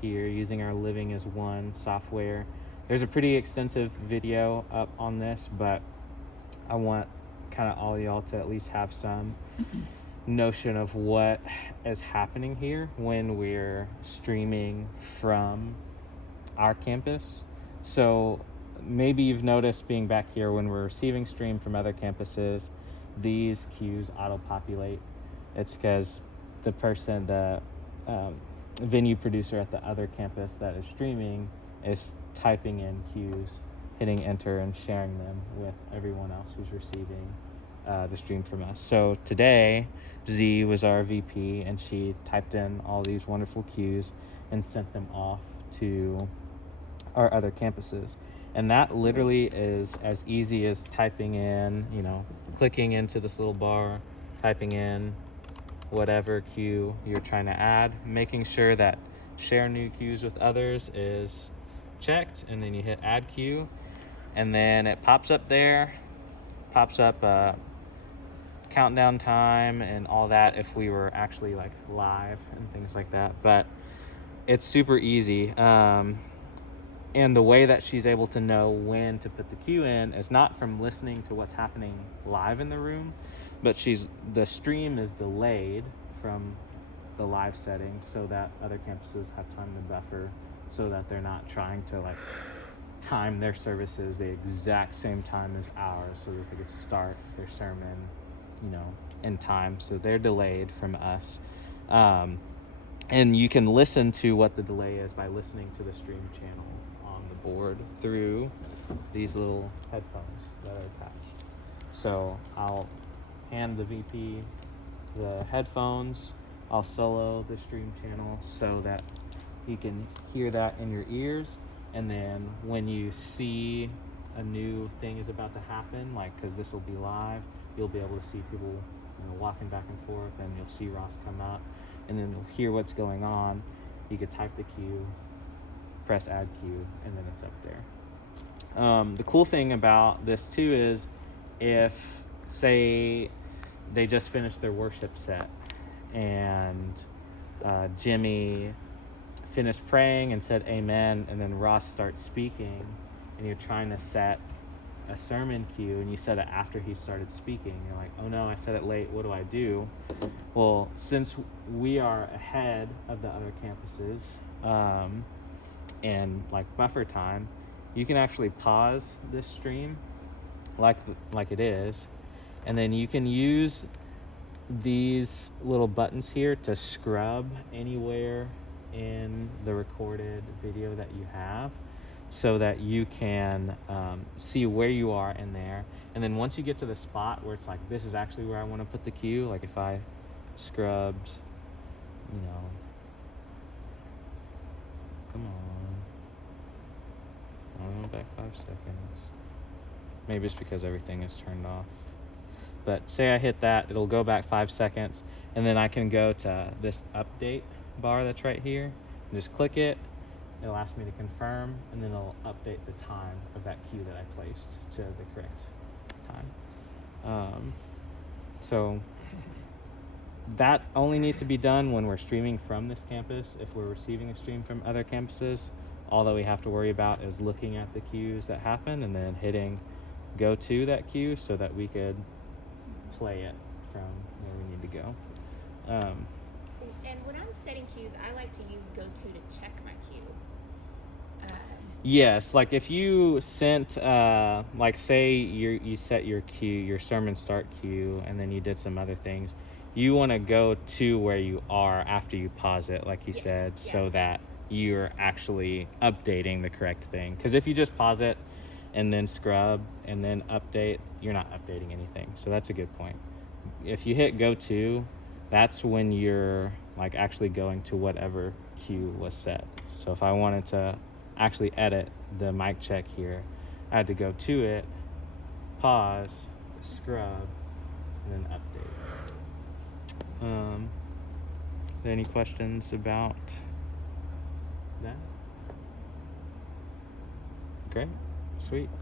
here using our Living as One software. There's a pretty extensive video up on this, but I want kind of all y'all to at least have some notion of what is happening here when we're streaming from our campus. So maybe you've noticed being back here when we're receiving stream from other campuses, these queues auto-populate. It's because the person, the venue producer at the other campus that is streaming is typing in queues, hitting enter, and sharing them with everyone else who's receiving the stream from us. So today, Z was our VP, and she typed in all these wonderful queues and sent them off to our other campuses. And that literally is as easy as typing in, clicking into this little bar, typing in whatever queue you're trying to add, making sure that share new queues with others is checked, and then you hit add queue, and then it pops up there, pops up countdown time and all that if we were actually like live and things like that. But it's super easy. And the way that she's able to know when to put the queue in is not from listening to what's happening live in the room, but the stream is delayed from the live settings so that other campuses have time to buffer, so that they're not trying to like time their services the exact same time as ours so that they could start their sermon, in time. So they're delayed from us. And you can listen to what the delay is by listening to the stream channel on the board through these little headphones that are attached. So I'll hand the VP the headphones. I'll solo the stream channel so that you can hear that in your ears. And then when you see a new thing is about to happen, like, because this will be live, you'll be able to see people walking back and forth, and you'll see Ross come up, and then you'll hear what's going on. You could type the queue, press add queue, and then it's up there. The cool thing about this too is if, say, they just finished their worship set and Jimmy finished praying and said amen, and then Ross starts speaking, and you're trying to set a sermon cue and you set it after he started speaking, you're like, oh no, I said it late, what do I do? Well, since we are ahead of the other campuses and like buffer time, you can actually pause this stream like it is, and then you can use these little buttons here to scrub anywhere in the recorded video that you have, so that you can see where you are in there. And then once you get to the spot where it's like, this is actually where I want to put the cue, like if I scrubbed, come on, I went back 5 seconds. Maybe it's because everything is turned off. But say I hit that, it'll go back 5 seconds, and then I can go to this update bar that's right here and just click it. It'll ask me to confirm, and then it'll update the time of that cue that I placed to the correct time. So that only needs to be done when we're streaming from this campus. If we're receiving a stream from other campuses, all that we have to worry about is looking at the queues that happen and then hitting go to that queue so that we could play it from where we need to go. And when I'm setting queues, I like to use GoTo to check my queue. Yes, like if you sent, like say you set your queue, your sermon start queue, and then you did some other things, you want to go to where you are after you pause it, like you said, so that you're actually updating the correct thing. Because if you just pause it and then scrub and then update, you're not updating anything. So that's a good point. If you hit go to, that's when you're like actually going to whatever queue was set. So if I wanted to actually edit the mic check here, I had to go to it, pause, scrub, and then update. Are there any questions about that? Great, sweet.